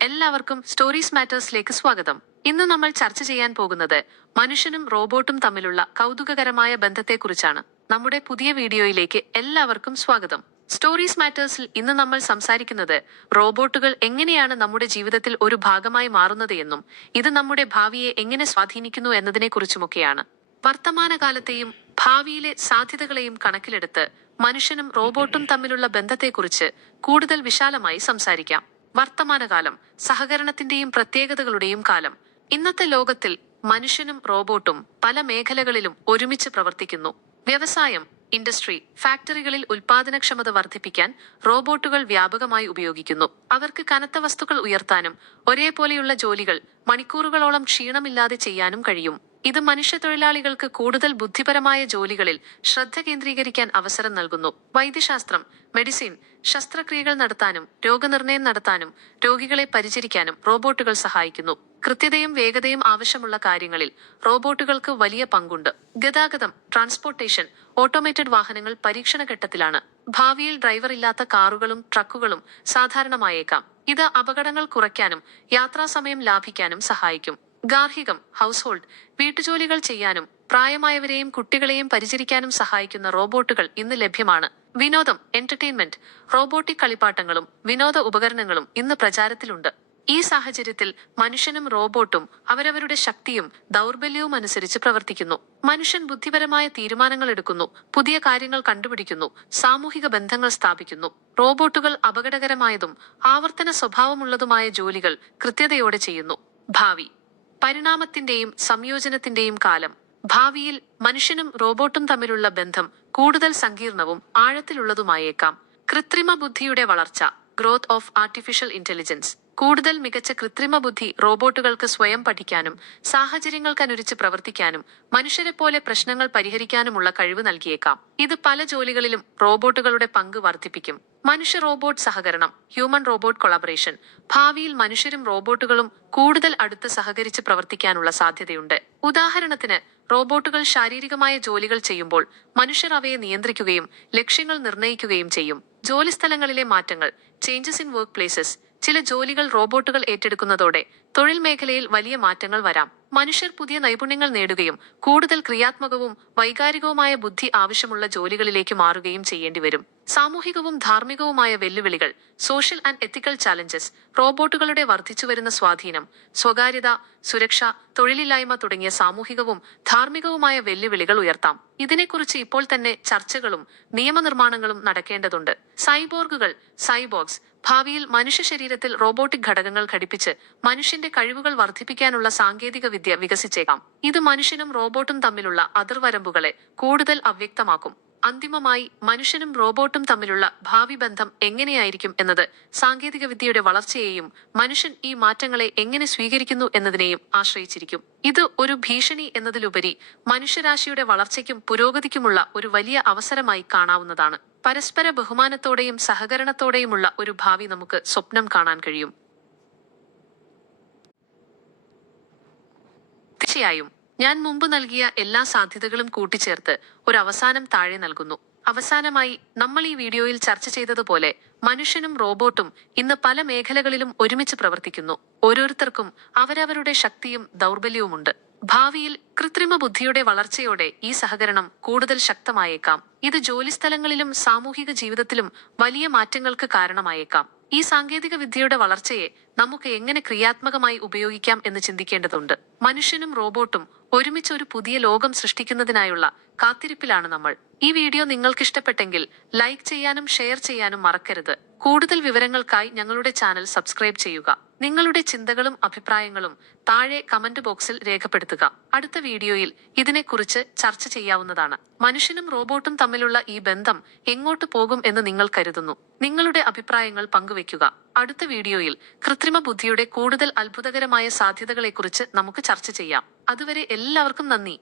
എല്ലാവർക്കും സ്റ്റോറീസ് മാറ്റേഴ്സിലേക്ക് സ്വാഗതം. ഇന്ന് നമ്മൾ ചർച്ച ചെയ്യാൻ പോകുന്നത് മനുഷ്യനും റോബോട്ടും തമ്മിലുള്ള കൗതുകകരമായ ബന്ധത്തെക്കുറിച്ചാണ്. നമ്മുടെ പുതിയ വീഡിയോയിലേക്ക് എല്ലാവർക്കും സ്വാഗതം. സ്റ്റോറീസ് മാറ്റേഴ്സിൽ ഇന്ന് നമ്മൾ സംസാരിക്കുന്നത് റോബോട്ടുകൾ എങ്ങനെയാണ് നമ്മുടെ ജീവിതത്തിൽ ഒരു ഭാഗമായി മാറുന്നത് എന്നും ഇത് നമ്മുടെ ഭാവിയെ എങ്ങനെ സ്വാധീനിക്കുന്നു എന്നതിനെക്കുറിച്ചുമൊക്കെയാണ്. വർത്തമാനകാലത്തെയും ഭാവിയിലെ സാധ്യതകളെയും കണക്കിലെടുത്ത് മനുഷ്യനും റോബോട്ടും തമ്മിലുള്ള ബന്ധത്തെക്കുറിച്ച് കൂടുതൽ വിശാലമായി സംസാരിക്കാം. വർത്തമാനകാലം, സഹകരണത്തിന്റെയും പ്രത്യേകതകളുടെയും കാലം. ഇന്നത്തെ ലോകത്തിൽ മനുഷ്യനും റോബോട്ടും പല മേഖലകളിലും ഒരുമിച്ച് പ്രവർത്തിക്കുന്നു. വ്യവസായം, ഇൻഡസ്ട്രി, ഫാക്ടറികളിൽ ഉൽപാദനക്ഷമത വർദ്ധിപ്പിക്കാൻ റോബോട്ടുകൾ വ്യാപകമായി ഉപയോഗിക്കുന്നു. അവർക്ക് കനത്ത വസ്തുക്കൾ ഉയർത്താനും ഒരേപോലെയുള്ള ജോലികൾ മണിക്കൂറുകളോളം ക്ഷീണമില്ലാതെ ചെയ്യാനും കഴിയും. ഇത് മനുഷ്യത്തൊഴിലാളികൾക്ക് കൂടുതൽ ബുദ്ധിപരമായ ജോലികളിൽ ശ്രദ്ധ കേന്ദ്രീകരിക്കാൻ അവസരം നൽകുന്നു. വൈദ്യശാസ്ത്രം, മെഡിസിൻ, ശസ്ത്രക്രിയകൾ നടത്താനും രോഗനിർണയം നടത്താനും രോഗികളെ പരിചരിക്കാനും റോബോട്ടുകൾ സഹായിക്കുന്നു. കൃത്യതയും വേഗതയും ആവശ്യമുള്ള കാര്യങ്ങളിൽ റോബോട്ടുകൾക്ക് വലിയ പങ്കുണ്ട്. ഗതാഗതം, ട്രാൻസ്പോർട്ടേഷൻ, ഓട്ടോമേറ്റഡ് വാഹനങ്ങൾ പരീക്ഷണഘട്ടത്തിലാണ്. ഭാവിയിൽ ഡ്രൈവർ ഇല്ലാത്ത കാറുകളും ട്രക്കുകളും സാധാരണമായേക്കാം. ഇത് അപകടങ്ങൾ കുറയ്ക്കാനും യാത്രാസമയം ലാഭിക്കാനും സഹായിക്കും. ഗാർഹികം, ഹൗസ് ഹോൾഡ്, വീട്ടുജോലികൾ ചെയ്യാനും പ്രായമായവരെയും കുട്ടികളെയും പരിചരിക്കാനും സഹായിക്കുന്ന റോബോട്ടുകൾ ഇന്ന് ലഭ്യമാണ്. വിനോദം, എന്റർടൈൻമെന്റ്, റോബോട്ടിക് കളിപ്പാട്ടങ്ങളും വിനോദ ഉപകരണങ്ങളും ഇന്ന് പ്രചാരത്തിലുണ്ട്. ഈ സാഹചര്യത്തിൽ മനുഷ്യനും റോബോട്ടും അവരവരുടെ ശക്തിയും ദൗർബല്യവും അനുസരിച്ച് പ്രവർത്തിക്കുന്നു. മനുഷ്യൻ ബുദ്ധിപരമായ തീരുമാനങ്ങൾ എടുക്കുന്നു, പുതിയ കാര്യങ്ങൾ കണ്ടുപിടിക്കുന്നു, സാമൂഹിക ബന്ധങ്ങൾ സ്ഥാപിക്കുന്നു. റോബോട്ടുകൾ അപകടകരമായതും ആവർത്തന സ്വഭാവമുള്ളതുമായ ജോലികൾ കൃത്യതയോടെ ചെയ്യുന്നു. ഭാവി, പരിണാമത്തിന്റെയും സംയോജനത്തിന്റെയും കാലം. ഭാവിയിൽ മനുഷ്യനും റോബോട്ടും തമ്മിലുള്ള ബന്ധം കൂടുതൽ സങ്കീർണവും ആഴത്തിലുള്ളതുമായേക്കാം. കൃത്രിമ ബുദ്ധിയുടെ വളർച്ച, ഗ്രോത്ത് ഓഫ് ആർട്ടിഫിഷ്യൽ ഇന്റലിജൻസ്. കൂടുതൽ മികച്ച കൃത്രിമ ബുദ്ധി റോബോട്ടുകൾക്ക് സ്വയം പഠിക്കാനും സാഹചര്യങ്ങൾക്കനുസരിച്ച് പ്രവർത്തിക്കാനും മനുഷ്യരെപ്പോലെ പ്രശ്നങ്ങൾ പരിഹരിക്കാനുമുള്ള കഴിവ് നൽകിയേക്കാം. ഇത് പല ജോലികളിലും റോബോട്ടുകളുടെ പങ്ക് വർദ്ധിപ്പിക്കും. മനുഷ്യ റോബോട്ട് സഹകരണം, ഹ്യൂമൻ റോബോട്ട് കൊളാബറേഷൻ. ഭാവിയിൽ മനുഷ്യരും റോബോട്ടുകളും കൂടുതൽ അടുത്ത് സഹകരിച്ച് പ്രവർത്തിക്കാനുള്ള സാധ്യതയുണ്ട്. ഉദാഹരണത്തിന്, റോബോട്ടുകൾ ശാരീരികമായ ജോലികൾ ചെയ്യുമ്പോൾ മനുഷ്യർ അവയെ നിയന്ത്രിക്കുകയും ലക്ഷ്യങ്ങൾ നിർണ്ണയിക്കുകയും ചെയ്യും. ജോലിസ്ഥലങ്ങളിലെ മാറ്റങ്ങൾ, ചേഞ്ചസ് ഇൻ വർക്ക് പ്ലേസസ്. ചില ജോലികൾ റോബോട്ടുകൾ ഏറ്റെടുക്കുന്നതോടെ തൊഴിൽ മേഖലയിൽ വലിയ മാറ്റങ്ങൾ വരാം. മനുഷ്യർ പുതിയ നൈപുണ്യങ്ങൾ നേടുകയും കൂടുതൽ ക്രിയാത്മകവും വൈകാരികവുമായ ബുദ്ധി ആവശ്യമുള്ള ജോലികളിലേക്ക് മാറുകയും ചെയ്യേണ്ടി വരും. സാമൂഹികവും ധാർമ്മികവുമായ വെല്ലുവിളികൾ, സോഷ്യൽ ആൻഡ് എത്തിക്കൽ ചാലഞ്ചസ്. റോബോട്ടുകളുടെ വർദ്ധിച്ചുവരുന്ന സ്വാധീനം, സ്വകാര്യത, സുരക്ഷ, തൊഴിലില്ലായ്മ തുടങ്ങിയ സാമൂഹികവും ധാർമ്മികവുമായ വെല്ലുവിളികൾ ഉയർത്താം. ഇതിനെക്കുറിച്ച് ഇപ്പോൾ തന്നെ ചർച്ചകളും നിയമനിർമ്മാണങ്ങളും നടക്കേണ്ടതുണ്ട്. സൈബോർഗുകൾ, സൈബോർഗ്സ്. ഭാവിയിൽ മനുഷ്യ ശരീരത്തിൽ റോബോട്ടിക് ഘടകങ്ങൾ ഘടിപ്പിച്ച് മനുഷ്യന്റെ കഴിവുകൾ വർദ്ധിപ്പിക്കാനുള്ള സാങ്കേതിക വിദ്യ വികസിച്ചേക്കാം. ഇത് മനുഷ്യനും റോബോട്ടും തമ്മിലുള്ള അതിർവരമ്പുകളെ കൂടുതൽ അവ്യക്തമാക്കും. അന്തിമമായി, മനുഷ്യനും റോബോട്ടും തമ്മിലുള്ള ഭാവി ബന്ധം എങ്ങനെയായിരിക്കും എന്നത് സാങ്കേതിക വിദ്യയുടെ വളർച്ചയെയും മനുഷ്യൻ ഈ മാറ്റങ്ങളെ എങ്ങനെ സ്വീകരിക്കുന്നു എന്നതിനെയും ആശ്രയിച്ചിരിക്കും. ഇത് ഒരു ഭീഷണി എന്നതിലുപരി മനുഷ്യരാശിയുടെ വളർച്ചയ്ക്കും പുരോഗതിക്കുമുള്ള ഒരു വലിയ അവസരമായി കാണാവുന്നതാണ്. പരസ്പര ബഹുമാനത്തോടെയും സഹകരണത്തോടെയുമുള്ള ഒരു ഭാവി നമുക്ക് സ്വപ്നം കാണാൻ കഴിയും. തീർച്ചയായും, ഞാൻ മുമ്പ് നൽകിയ എല്ലാ സാധ്യതകളും കൂട്ടിച്ചേർത്ത് ഒരു അവസാനം താഴെ നൽകുന്നു. അവസാനമായി, നമ്മൾ ഈ വീഡിയോയിൽ ചർച്ച ചെയ്തതുപോലെ മനുഷ്യനും റോബോട്ടും ഇന്ന് പല മേഖലകളിലും ഒരുമിച്ച് പ്രവർത്തിക്കുന്നു. ഓരോരുത്തർക്കും അവരവരുടെ ശക്തിയും ദൗർബല്യവുമുണ്ട്. ഭാവിയിൽ കൃത്രിമ ബുദ്ധിയുടെ വളർച്ചയോടെ ഈ സഹകരണം കൂടുതൽ ശക്തമായേക്കാം. ഇത് ജോലിസ്ഥലങ്ങളിലും സാമൂഹിക ജീവിതത്തിലും വലിയ മാറ്റങ്ങൾക്ക് കാരണമായേക്കാം. ഈ സാങ്കേതിക വിദ്യയുടെ വളർച്ചയെ നമുക്ക് എങ്ങനെ ക്രിയാത്മകമായി ഉപയോഗിക്കാം എന്ന് ചിന്തിക്കേണ്ടതുണ്ട്. മനുഷ്യനും റോബോട്ടും ഒരുമിച്ച് ഒരു പുതിയ ലോകം സൃഷ്ടിക്കുന്നതിനായുള്ള കാത്തിരിപ്പിലാണ് നമ്മൾ. ഈ വീഡിയോ നിങ്ങൾക്ക് ഇഷ്ടപ്പെട്ടെങ്കിൽ ലൈക്ക് ചെയ്യാനും ഷെയർ ചെയ്യാനും മറക്കരുത്. കൂടുതൽ വിവരങ്ങൾക്കായി ഞങ്ങളുടെ ചാനൽ സബ്സ്ക്രൈബ് ചെയ്യുക. നിങ്ങളുടെ ചിന്തകളും അഭിപ്രായങ്ങളും താഴെ കമന്റ് ബോക്സിൽ രേഖപ്പെടുത്തുക. അടുത്ത വീഡിയോയിൽ ഇതിനെക്കുറിച്ച് ചർച്ച ചെയ്യാവുന്നതാണ്. മനുഷ്യനും റോബോട്ടും തമ്മിലുള്ള ഈ ബന്ധം എങ്ങോട്ട് പോകും എന്ന് നിങ്ങൾ കരുതുന്നു? നിങ്ങളുടെ അഭിപ്രായങ്ങൾ പങ്കുവെക്കുക. അടുത്ത വീഡിയോയിൽ കൃത്രിമ ബുദ്ധിയുടെ കൂടുതൽ അത്ഭുതകരമായ സാധ്യതകളെക്കുറിച്ച് നമുക്ക് ചർച്ച ചെയ്യാം. അതുവരെ എല്ലാവർക്കും നന്ദി.